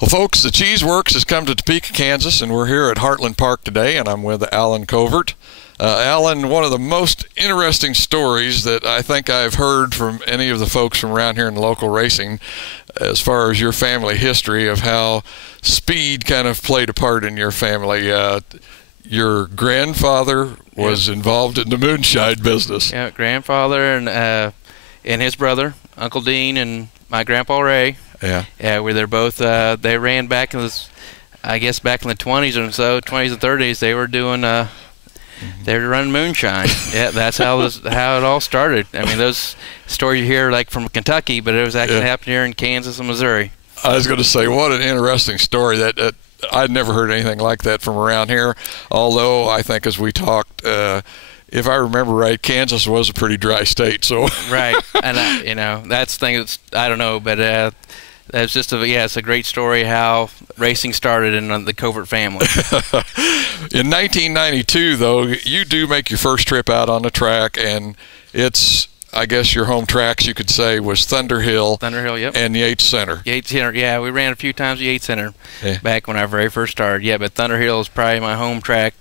Well, folks, the Cheese Works has come to Topeka, Kansas, and we're here at Heartland Park today, and I'm with Alan Covert. Alan, one of the most interesting stories that I think I've heard from any of the folks from around here in local racing, as far as your family history of how speed kind of played a part in your family. Your grandfather was involved in the moonshine business. Yeah, grandfather and his brother, Uncle Dean, and my grandpa Ray. Yeah, where they're both. They ran back in I guess back in the 20s or so, 20s and 30s. They were doing. They were running moonshine. Yeah, that's how it all started. I mean, those stories you hear like from Kentucky, but it was actually happening here in Kansas and Missouri. I was going to say, what an interesting story. That I'd never heard anything like that from around here. Although I think as we talked. If I remember right, Kansas was a pretty dry state, so right, and that's the thing. I don't know, but that's just it's a great story how racing started in the Covert family. In 1992, though, you do make your first trip out on the track, and it's, I guess, your home tracks, you could say, was Thunder Hill. Thunder Hill, yep. And Yates Center. Yates Center, yeah, we ran a few times at Yates Center back when I very first started. Yeah, but Thunder Hill is probably my home track,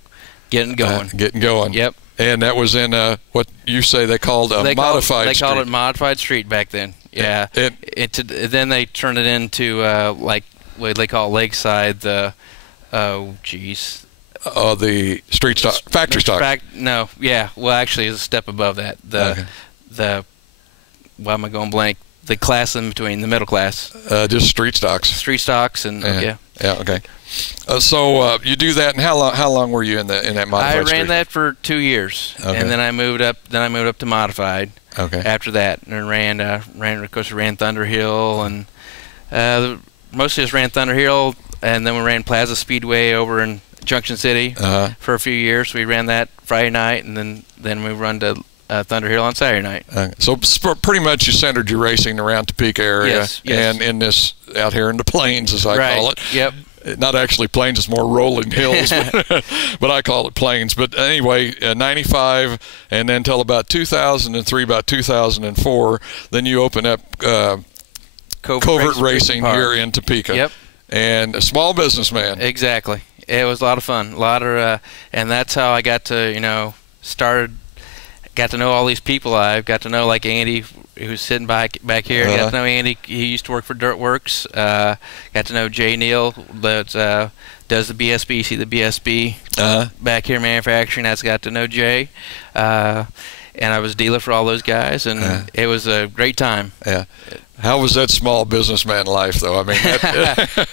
getting going. Getting going. Yep. And that was in what you say they called a modified street. They called it modified street back then. Yeah. Then they turned it into like what they call Lakeside. The factory stock. No, yeah. Well, actually, it's a step above that. Why am I going blank? The class in between, the middle class. Just street stocks. Street stocks and Yeah. Okay. So you do that, and how long were you in that modified street? I ran that for 2 years, and then I moved up. Then I moved up to modified. Okay. After that, and of course, we ran Thunder Hill, and mostly just ran Thunder Hill, and then we ran Plaza Speedway over in Junction City for a few years. We ran that Friday night, and then we run to Thunder Hill on Saturday night. So pretty much you centered your racing around Topeka area, yes. And in this out here in the plains, as I call it. Yep. Not actually plains, it's more rolling hills, but I call it plains. But anyway, 95, and then until about 2003, about 2004, then you open up Covert Racing here in Topeka. Yep. And a small businessman. Exactly. It was a lot of fun. And that's how I got to, got to know all these people. I got to know like Andy, who's sitting back here. Got to know Andy. He used to work for Dirt Works. Got to know Jay Neal, that does the BSB. See the BSB back here manufacturing. That's got to know Jay. And I was dealer for all those guys, and it was a great time. How was that small businessman life, though? I mean,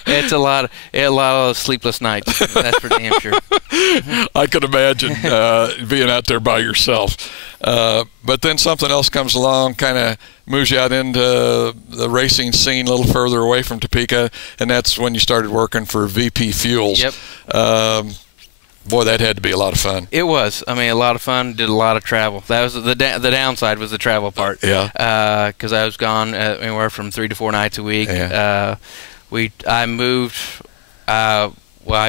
it's a lot of sleepless nights. That's for damn sure. I could imagine being out there by yourself. But then something else comes along, kind of moves you out into the racing scene a little further away from Topeka, and that's when you started working for VP Fuels. Yep. Boy, that had to be a lot of fun. It was. I mean, a lot of fun. Did a lot of travel. That was the downside was the travel part. Yeah. Because I was gone anywhere from 3 to 4 nights a week. Yeah. I moved. I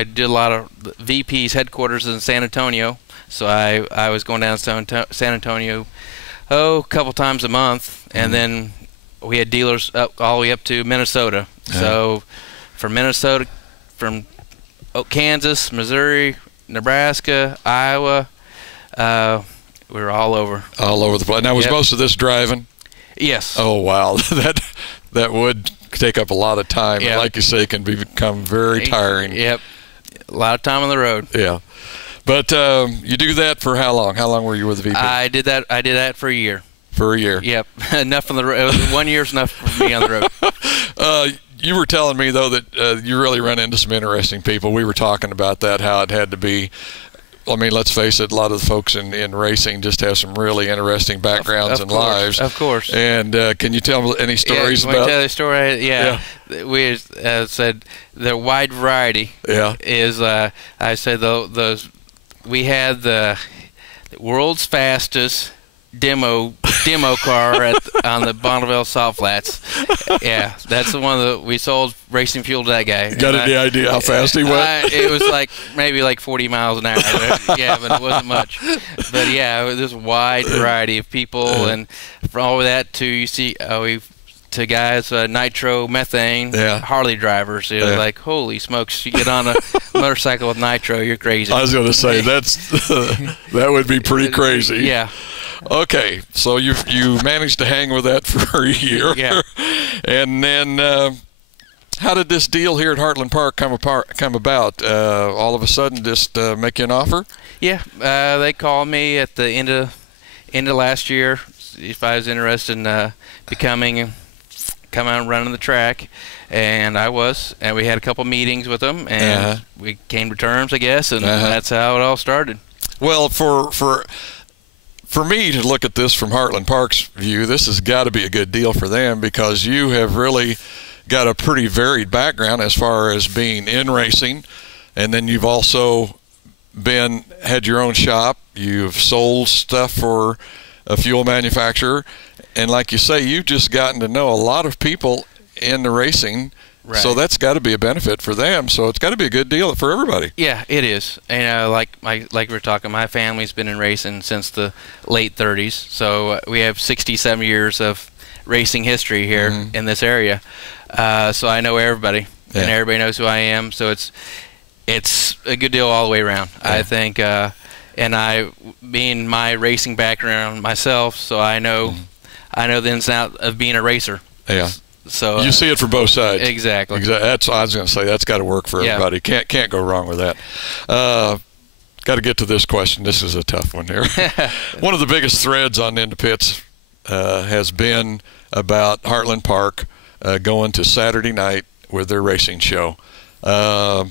did a lot of VP's headquarters in San Antonio, so I was going down to San Antonio, a couple times a month, and then we had dealers all the way up to Minnesota. So from Minnesota, from Kansas, Missouri, Nebraska, Iowa, we were all over. All over the place. Now, was most of this driving? Yes. Oh, wow. that would take up a lot of time. Yep. Like you say, it can become very tiring. Yep. A lot of time on the road. Yeah. But you do that for how long? How long were you with VP? I did that for a year. For a year. Yep. Enough on the road. 1 year's enough for me on the road. You were telling me, though, that you really run into some interesting people. We were talking about that, how it had to be. I mean, let's face it, a lot of the folks in racing just have some really interesting backgrounds and lives. Of course. And can you tell me any stories about? Can I tell you a story? Yeah. We said the wide variety is, I said, we had the world's fastest demo car on the Bonneville Salt Flats. Yeah, that's the one that we sold racing fuel to that guy. Got any idea how fast he went? It was maybe 40 miles an hour. Yeah, but it wasn't much. But yeah, there's a wide variety of people, and from all of that to you see, to guys, nitromethane Harley drivers. It was like, holy smokes, you get on a motorcycle with nitro, you're crazy. I was going to say, that would be pretty crazy. Yeah. Okay, so you managed to hang with that for a year. Yeah. And then how did this deal here at Heartland Park come about? All of a sudden, just make you an offer? Yeah, they called me at the end of last year if I was interested in coming out and running the track, and I was, and we had a couple meetings with them, and we came to terms, I guess, and that's how it all started. Well, for me to look at this from Heartland Park's view, this has got to be a good deal for them, because you have really got a pretty varied background as far as being in racing, and then you've also had your own shop. You've sold stuff for a fuel manufacturer, and like you say, you've just gotten to know a lot of people in the racing. Right. So that's got to be a benefit for them. So it's got to be a good deal for everybody. Yeah, it is. And like we were talking, my family's been in racing since the late 30s. So we have 67 years of racing history here in this area. So I know everybody, and everybody knows who I am. So it's a good deal all the way around, I think. And I, being my racing background myself, so I know the ins and outs of being a racer. Yeah. So you see it from both sides. Exactly. That's I was going to say. That's got to work for everybody. Can't go wrong with that. Got to get to this question. This is a tough one here. One of the biggest threads on Into Pits has been about Heartland Park going to Saturday night with their racing show. Now,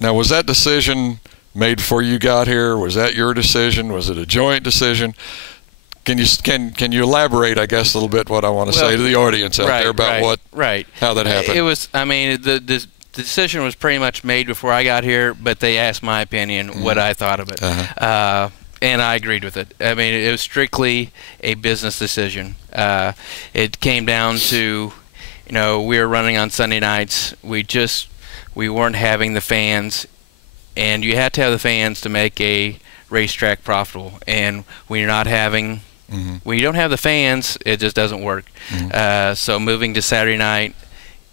was that decision made before you got here? Was that your decision? Was it a joint decision? Can you elaborate, I guess, a little bit what I want to say to the audience out there about how that happened? It was, I mean, the decision was pretty much made before I got here, but they asked my opinion, what I thought of it, and I agreed with it. I mean, it was strictly a business decision. It came down to, we were running on Sunday nights. We weren't having the fans, and you had to have the fans to make a racetrack profitable. And when you're not having when you don't have the fans, it just doesn't work. So moving to Saturday night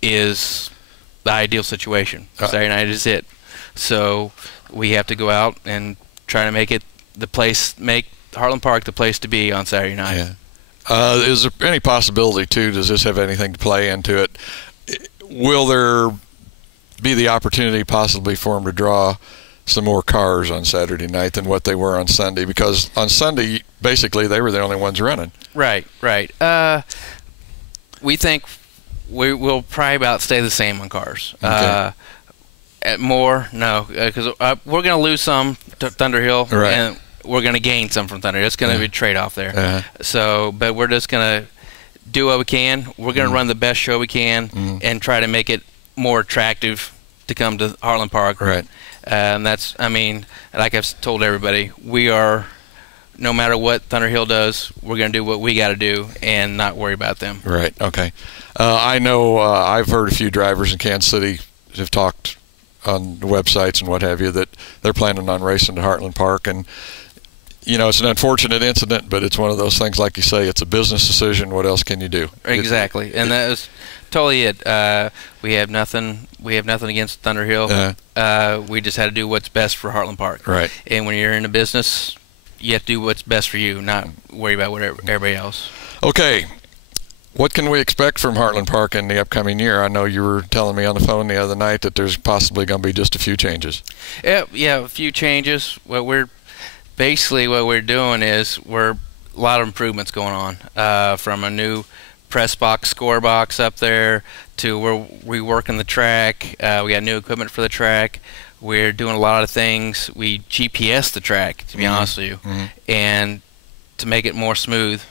is the ideal situation. Saturday night is it. So we have to go out and try to make Heartland Park the place to be on Saturday night. Yeah. Is there any possibility, too, does this have anything to play into it? Will there be the opportunity possibly for them to draw some more cars on Saturday night than what they were on Sunday? Because on Sunday, basically, they were the only ones running. Right. We think we'll probably about stay the same on cars. Okay. At more, no, because we're going to lose some to Thunder Hill, and we're going to gain some from Thunder Hill. It's going to be a trade-off there. So, but we're just going to do what we can. We're going to run the best show we can and try to make it more attractive to come to Heartland Park. Right. And that's, I mean, like I've told everybody, we are, no matter what Thunder Hill does, we're going to do what we got to do and not worry about them. Right. Okay. I know I've heard a few drivers in Kansas City have talked on websites and what have you that they're planning on racing to Heartland Park, and it's an unfortunate incident, but it's one of those things, like you say, it's a business decision. What else can you do? Exactly, and that was totally it. We have nothing against Thunder Hill. We just had to do what's best for Heartland Park. Right. And when you're in a business, you have to do what's best for you, not worry about what everybody else. Okay. What can we expect from Heartland Park in the upcoming year? I know you were telling me on the phone the other night that there's possibly going to be just a few changes. Yeah, a few changes. What we're doing is a lot of improvements going on, from a new press box, score box up there, to we're reworking the track. We got new equipment for the track. We're doing a lot of things. We GPS the track, to be honest with you, and to make it more smooth.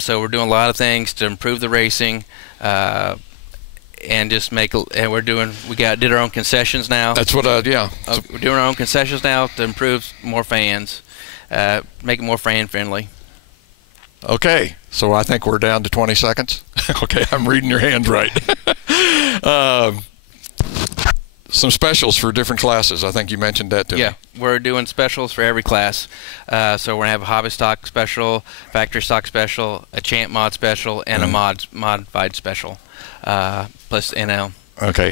So we're doing a lot of things to improve the racing, and just make. And we did our own concessions now. That's what we're doing our own concessions now to improve more fans, make it more fan friendly. Okay, so I think we're down to 20 seconds. Okay, I'm reading your hands right. some specials for different classes. I think you mentioned that to me. Yeah, we're doing specials for every class. So we're going to have a hobby stock special, factory stock special, a champ mod special, and a modified special, plus NL. Okay.